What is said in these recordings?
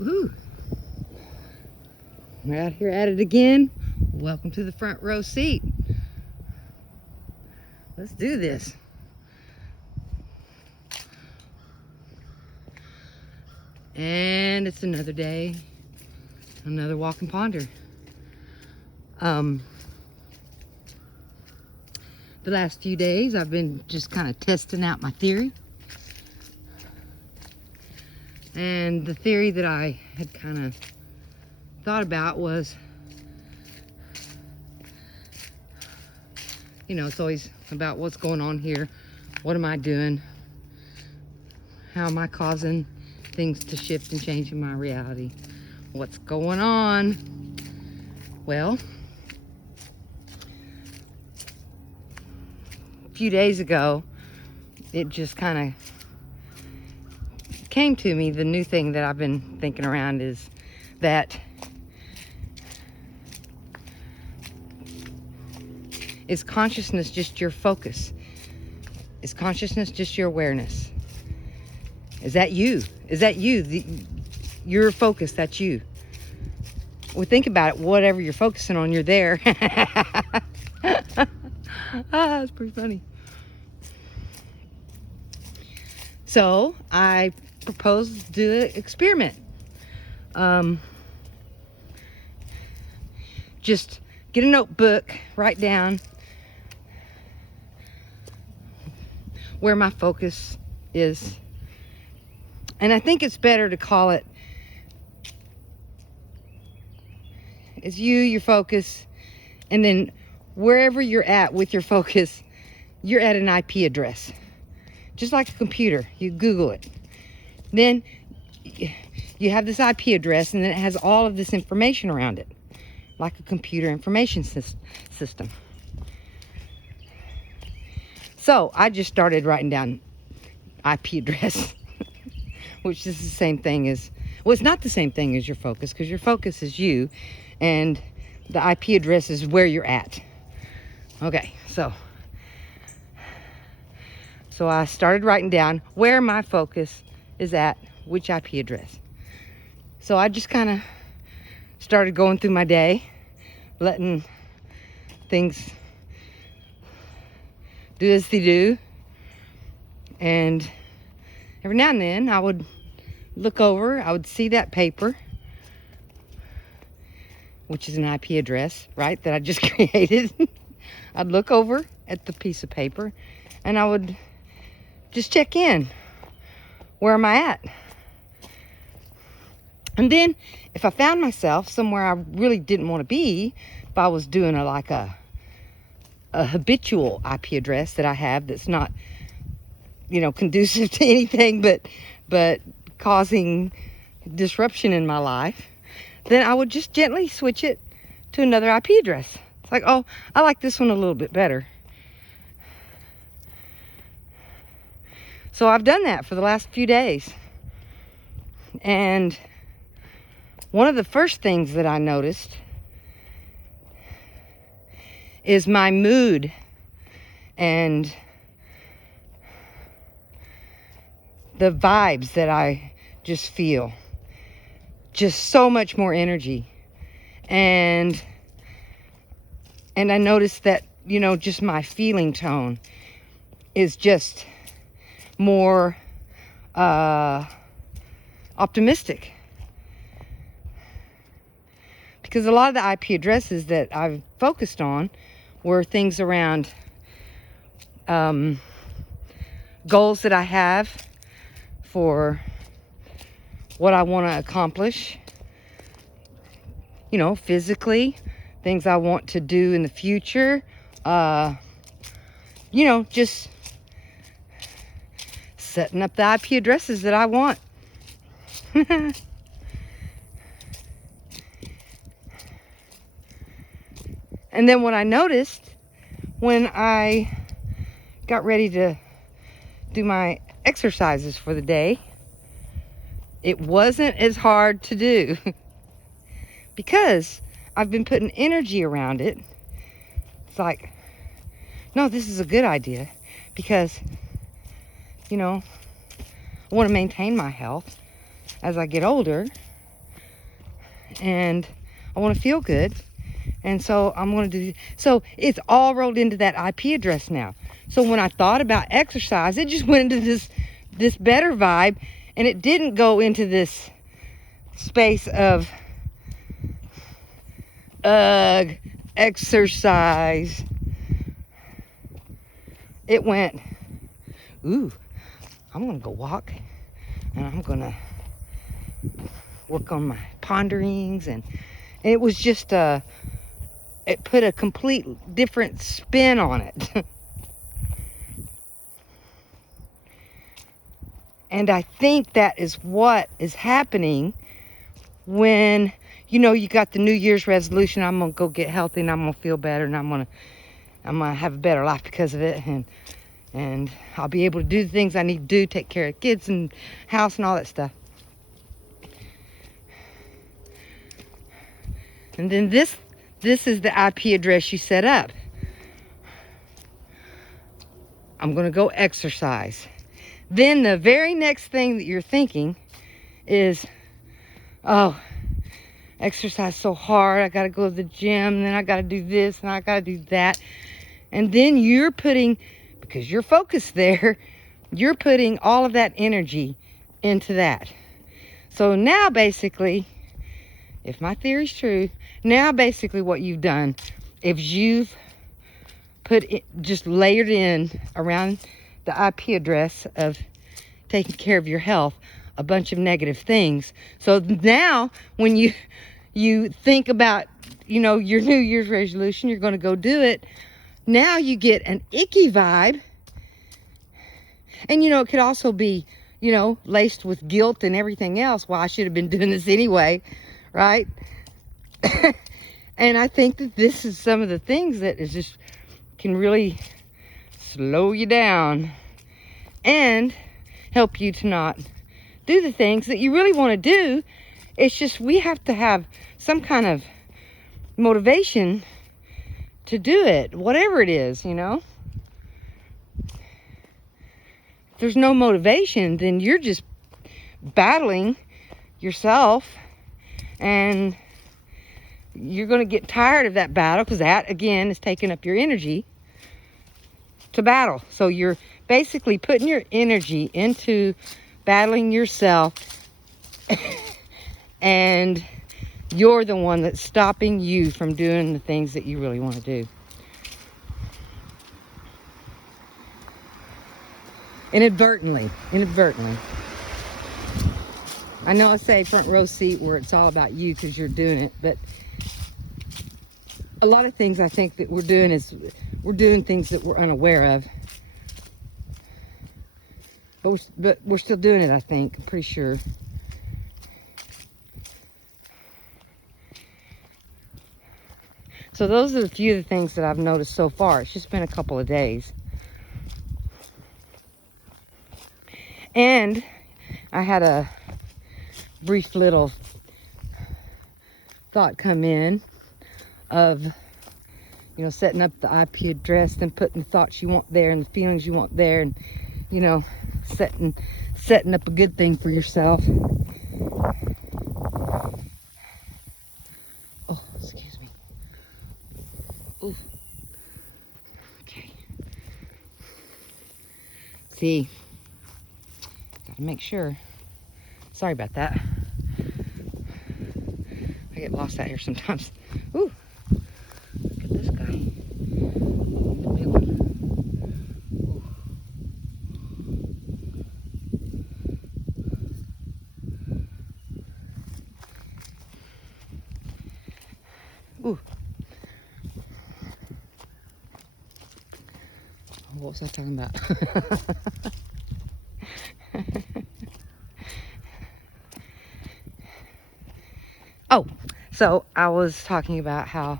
Woohoo! We're out here at it again. Welcome to the front row seat. Let's do this. And it's another day, another walk and ponder. The last few days I've been just kind of testing out my theory. And the theory that I had kind of thought about was, you know, it's always about what's going on here. What am I doing? How am I causing things to shift and change in my reality? What's going on? Well, a few days ago, it just kind of came to me. The new thing that I've been thinking around is that is consciousness just your focus? Is consciousness just your awareness? Is that you? Is that you? Your focus, that's you. Well, think about it. Whatever you're focusing on, you're there. That's pretty funny. So I propose to do an experiment. Just get a notebook, write down where my focus is. And I think it's better to call it, it's you, your focus, and then wherever you're at with your focus, you're at an IP address. Just like a computer, you Google it. Then you have this IP address, and then it has all of this information around it, like a computer information system. So I just started writing down IP address, which is the same thing as, well, it's not the same thing as your focus, because your focus is you, and the IP address is where you're at. Okay, so I started writing down where my focus is at, which IP address. So I just kind of started going through my day, letting things do as they do. And every now and then I would look over, I would see that paper, which is an IP address, right, that I just created. I'd look over at the piece of paper and I would just check in. Where am I at? And then if I found myself somewhere I really didn't want to be, if I was doing a habitual IP address that I have that's not, you know, conducive to anything but causing disruption in my life, then I would just gently switch it to another IP address. It's like, oh, I like this one a little bit better. So I've done that for the last few days. And one of the first things that I noticed is my mood and the vibes that I just feel. Just so much more energy. And I noticed that, you know, just my feeling tone is just more optimistic. Because a lot of the IP addresses that I've focused on were things around goals that I have for what I want to accomplish, you know, physically, things I want to do in the future, you know, just setting up the IP addresses that I want. And then what I noticed when I got ready to do my exercises for the day, it wasn't as hard to do because I've been putting energy around it. It's like, no, this is a good idea because, you know, I want to maintain my health as I get older. and I want to feel good. And so I'm going to do, so it's all rolled into that IP address now. So when I thought about exercise, it just went into this better vibe, and it didn't go into this space of exercise. It went, ooh, I'm going to go walk, and I'm going to work on my ponderings. And it was just it put a complete different spin on it. And I think that is what is happening when, you know, you got the New Year's resolution, I'm gonna go get healthy and I'm gonna feel better and I'm gonna have a better life because of it, and I'll be able to do the things I need to do, take care of kids and house and all that stuff. And then this is the IP address you set up. I'm gonna go exercise. Then the very next thing that you're thinking is, oh, exercise so hard, I gotta go to the gym, and then I gotta do this and I gotta do that. And then you're putting, because you're focused there, you're putting all of that energy into that. So now basically, if my theory's true, now basically what you've done, if you've put it, just layered in around the IP address of taking care of your health, a bunch of negative things. So now when you think about, you know, your New Year's resolution, you're going to go do it. Now you get an icky vibe. And, you know, it could also be, you know, laced with guilt and everything else. Well, I should have been doing this anyway, right? And I think that this is some of the things that is just can really slow you down and help you to not do the things that you really want to do. It's just we have to have some kind of motivation to do it, whatever it is, you know. If there's no motivation, then you're just battling yourself, and you're going to get tired of that battle, because that again is taking up your energy to battle. So you're basically putting your energy into battling yourself and you're the one that's stopping you from doing the things that you really want to do. Inadvertently. I know I say front row seat where it's all about you because you're doing it, but a lot of things I think that we're doing is we're doing things that we're unaware of. But we're still doing it, I think. I'm pretty sure. So those are a few of the things that I've noticed so far. It's just been a couple of days. And I had a brief little thought come in of, you know, setting up the IP address and putting the thoughts you want there and the feelings you want there, and, you know, setting up a good thing for yourself. Oh, excuse me. Ooh. Okay. See, gotta make sure. Sorry about that. I get lost out here sometimes. Ooh. Look at this guy. The big one. Ooh. What was I talking about? Oh, so I was talking about how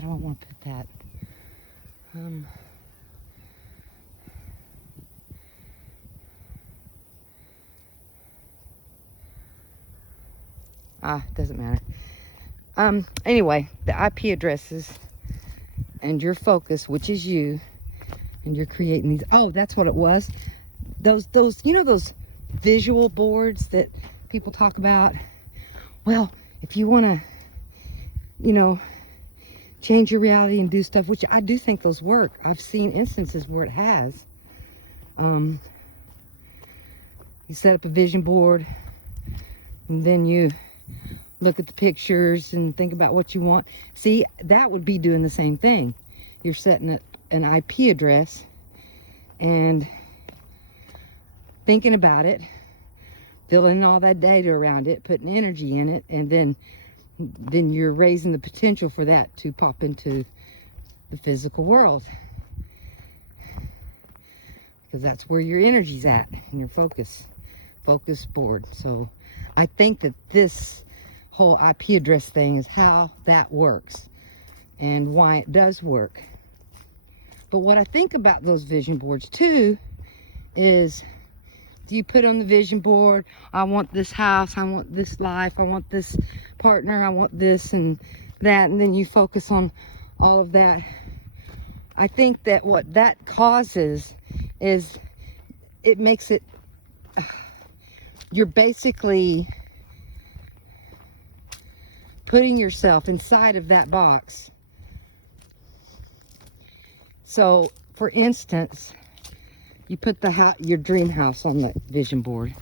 do I want to put that? Doesn't matter. Anyway, the IP addresses and your focus, which is you, and you're creating these. Oh, that's what it was. Those, you know, those visual boards that people talk about. Well, if you want to, you know, change your reality and do stuff, which I do think those work. I've seen instances where it has. You set up a vision board, and then you look at the pictures and think about what you want. See, that would be doing the same thing. You're setting an IP address and thinking about it, filling in all that data around it, putting energy in it, and then you're raising the potential for that to pop into the physical world, because that's where your energy's at, and your focus board. So I think that this whole IP address thing is how that works and why it does work. But what I think about those vision boards too is, do you put on the vision board, I want this house, I want this life, I want this partner, I want this and that, and then you focus on all of that. I think that what that causes is it makes it, you're basically putting yourself inside of that box. So, for instance, you put your dream house on the vision board.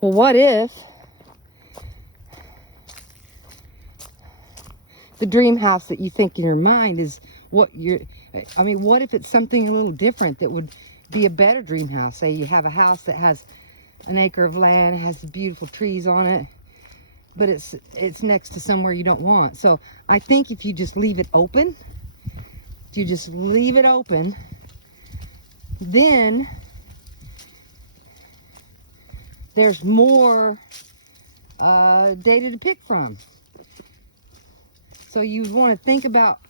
Well, what if the dream house that you think in your mind is what what if it's something a little different that would be a better dream house? Say you have a house that has an acre of land, it has beautiful trees on it, but it's next to somewhere you don't want. So I think if you just leave it open, then there's more data to pick from. So you want to think about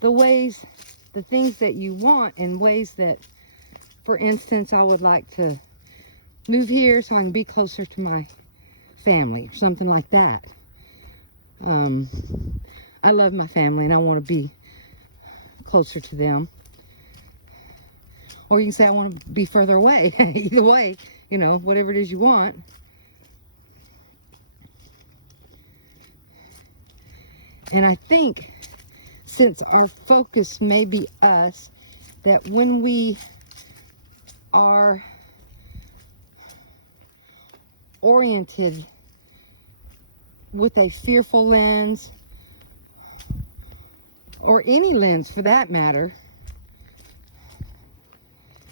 the things that you want in ways that, for instance, I would like to move here so I can be closer to my family or something like that. I love my family and I want to be closer to them. Or you can say I want to be further away. Either way, you know, whatever it is you want. And I think since our focus may be us, that when we are oriented with a fearful lens, or any lens for that matter,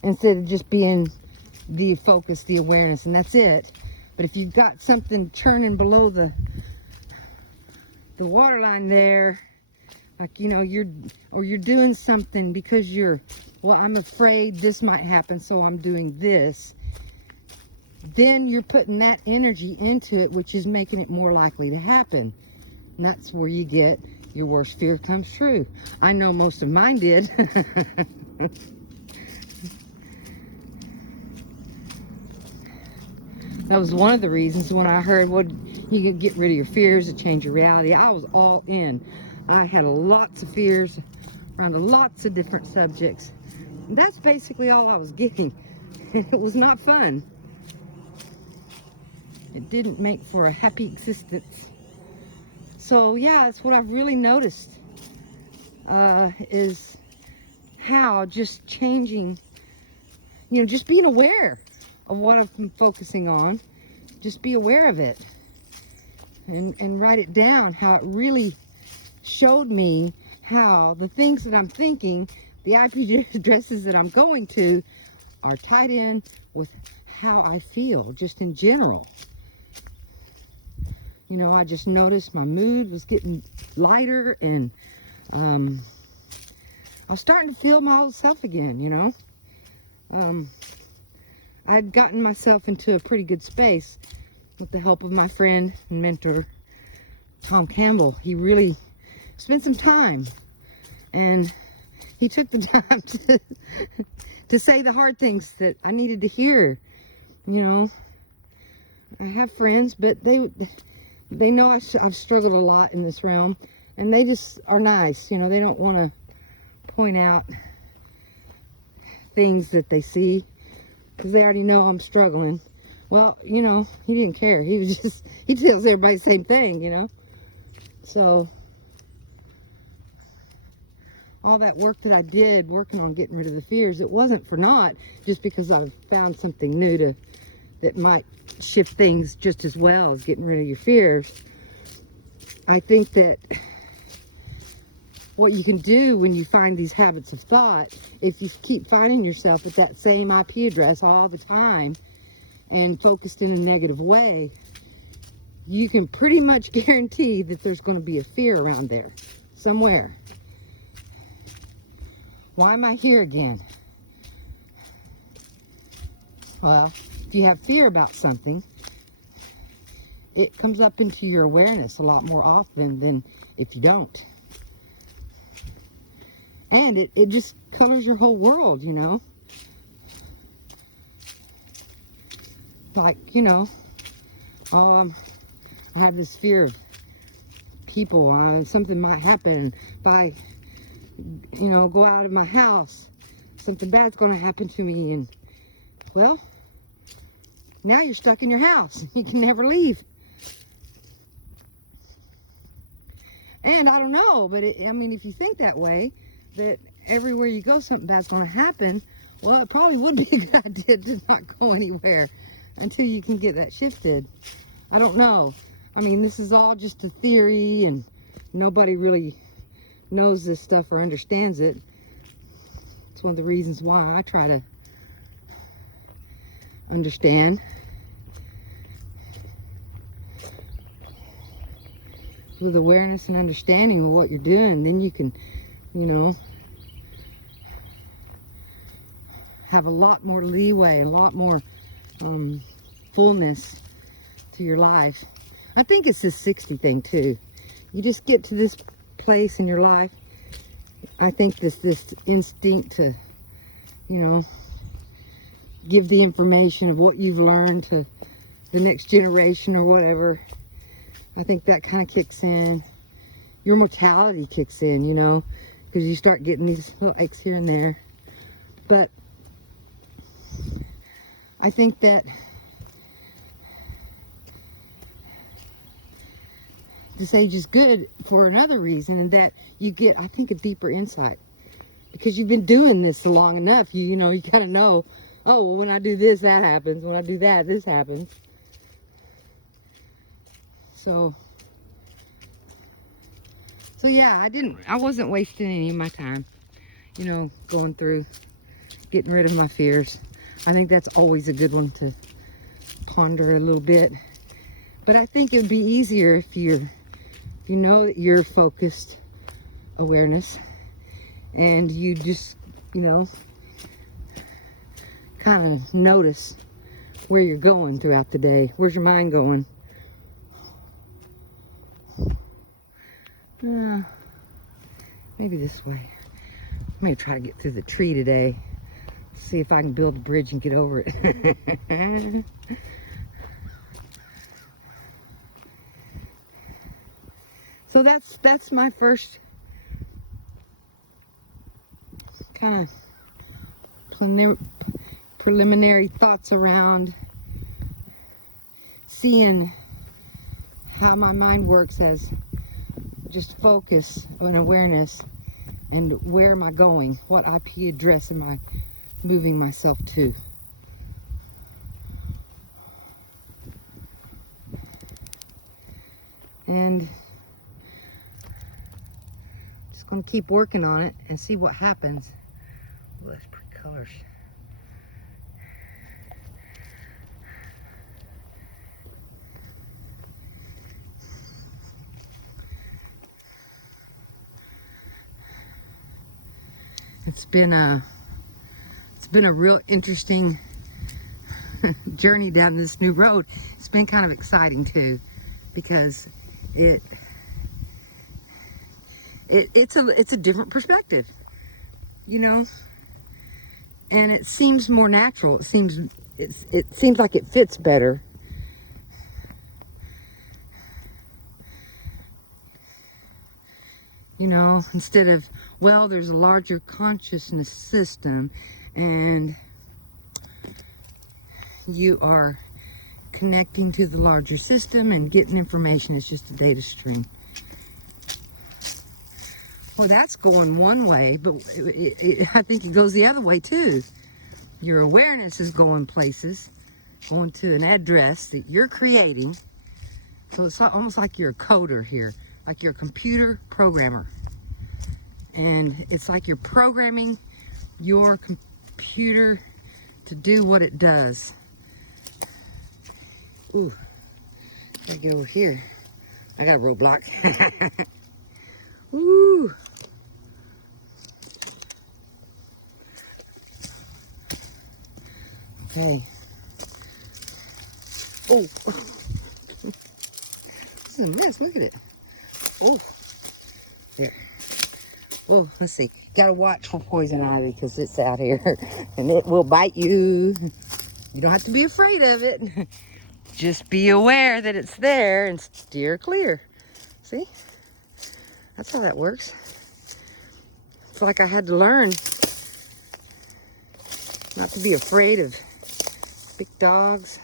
instead of just being the focus, the awareness, and that's it. But if you've got something churning below the waterline there, like, you know, you're doing something because well, I'm afraid this might happen, so I'm doing this. Then you're putting that energy into it, which is making it more likely to happen. And that's where you get your worst fear comes true. I know most of mine did. That was one of the reasons when I heard, well, you could get rid of your fears and change your reality. I was all in. I had lots of fears around lots of different subjects. And that's basically all I was getting. It was not fun. It didn't make for a happy existence. So yeah, that's what I've really noticed, is how just changing, you know, just being aware of what I'm focusing on. Just be aware of it and write it down, how it really showed me how the things that I'm thinking, the IP addresses that I'm going to, are tied in with how I feel just in general. You know, I just noticed my mood was getting lighter, and I was starting to feel my old self again, you know. I had gotten myself into a pretty good space with the help of my friend and mentor, Tom Campbell. He really spent some time, and he took the time to say the hard things that I needed to hear. You know, I have friends, but they know I've struggled a lot in this realm, and they just are nice. You know, they don't want to point out things that they see, because they already know I'm struggling. Well, you know, he didn't care. He was just, he tells everybody the same thing, you know. So all that work that I did working on getting rid of the fears, it wasn't for naught, just because I found something new that might shift things just as well as getting rid of your fears. I think that what you can do when you find these habits of thought, if you keep finding yourself at that same IP address all the time and focused in a negative way, you can pretty much guarantee that there's going to be a fear around there somewhere. Why am I here again? Well, if you have fear about something, it comes up into your awareness a lot more often than if you don't. And it just colors your whole world, you know. Like, you know, I have this fear of people. Something might happen if I, you know, go out of my house. Something bad's going to happen to me. And, well, now you're stuck in your house. You can never leave. And I don't know, but I mean, if you think that way, that everywhere you go, something bad's going to happen, well, it probably would be a good idea to not go anywhere until you can get that shifted. I don't know. I mean, this is all just a theory, and nobody really knows this stuff or understands it. It's one of the reasons why I try to understand. With awareness and understanding of what you're doing, then you can, you know, have a lot more leeway, a lot more fullness to your life. I think it's this 60 thing too. You just get to this place in your life. I think this instinct to, you know, give the information of what you've learned to the next generation or whatever. I think that kind of kicks in. Your mortality kicks in, you know, because you start getting these little aches here and there. But I think that this age is good for another reason, and that you get, I think, a deeper insight. Because you've been doing this long enough, you know, you kind of know, oh, well, when I do this, that happens. When I do that, this happens. So yeah, I wasn't wasting any of my time, you know, going through, getting rid of my fears. I think that's always a good one to ponder a little bit. But I think it would be easier if you know that you're focused awareness, and you just, you know, kind of notice where you're going throughout the day. Where's your mind going? Maybe this way. I'm gonna try to get through the tree today. See if I can build a bridge and get over it. So that's my first kind of preliminary thoughts around seeing how my mind works as just focus on awareness, and where am I going? What IP address am I moving myself to? And just gonna keep working on it and see what happens. Well, that's pretty colors. It's been a real interesting journey down this new road. It's been kind of exciting too, because it's a different perspective, you know, and it seems more natural. It seems like it fits better. You know, instead of, well, there's a larger consciousness system, and you are connecting to the larger system and getting information. It's just a data stream. Well, that's going one way, but I think it goes the other way too. Your awareness is going places, going to an address that you're creating. So it's almost like you're a coder here, like you're a computer programmer. And it's like you're programming your computer to do what it does. Ooh, gotta get over here. I got a roadblock. Ooh. Okay. Oh. This is a mess. Look at it. Oh. Here. Oh, let's see. Gotta watch for poison ivy because it's out here and it will bite you. You don't have to be afraid of it. Just be aware that it's there and steer clear. See? That's how that works. It's like I had to learn not to be afraid of big dogs.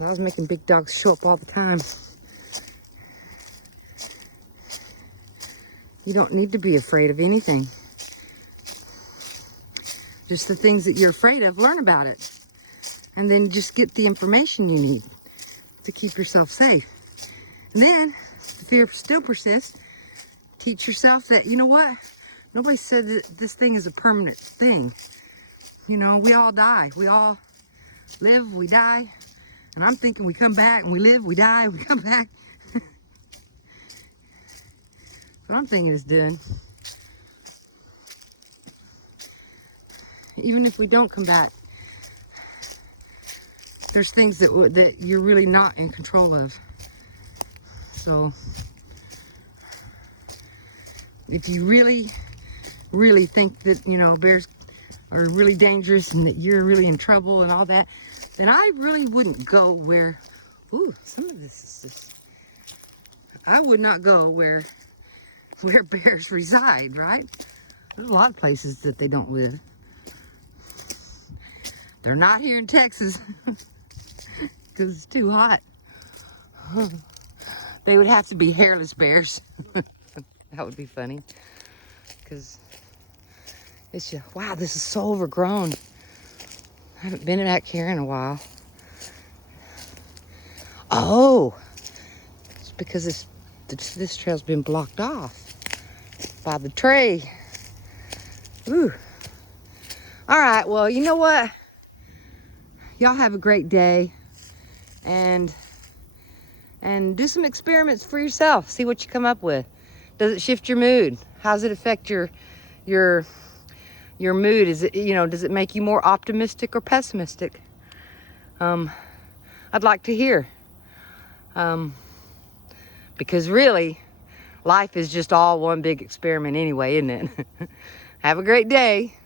I was making big dogs show up all the time. You don't need to be afraid of anything. Just the things that you're afraid of, learn about it. And then just get the information you need to keep yourself safe. And then, if the fear still persists, teach yourself that, you know what? Nobody said that this thing is a permanent thing. You know, we all die. We all live, we die. And I'm thinking we come back and we live, we die, we come back. What I'm thinking is doing. Even if we don't come back, there's things that you're really not in control of. So if you really, really think that, you know, bears are really dangerous and that you're really in trouble and all that, then I really wouldn't go where, ooh, some of this is just, I would not go where bears reside, right? There's a lot of places that they don't live. They're not here in Texas because it's too hot. They would have to be hairless bears. That would be funny because it's just, wow, this is so overgrown. I haven't been back here in a while. Oh, it's because this trail's been blocked off by the tree. Ooh. All right, well, you know what? Y'all have a great day and do some experiments for yourself. See what you come up with. Does it shift your mood? How does it affect your mood? Is it, you know, does it make you more optimistic or pessimistic? I'd like to hear. Because really, life is just all one big experiment anyway, isn't it? Have a great day.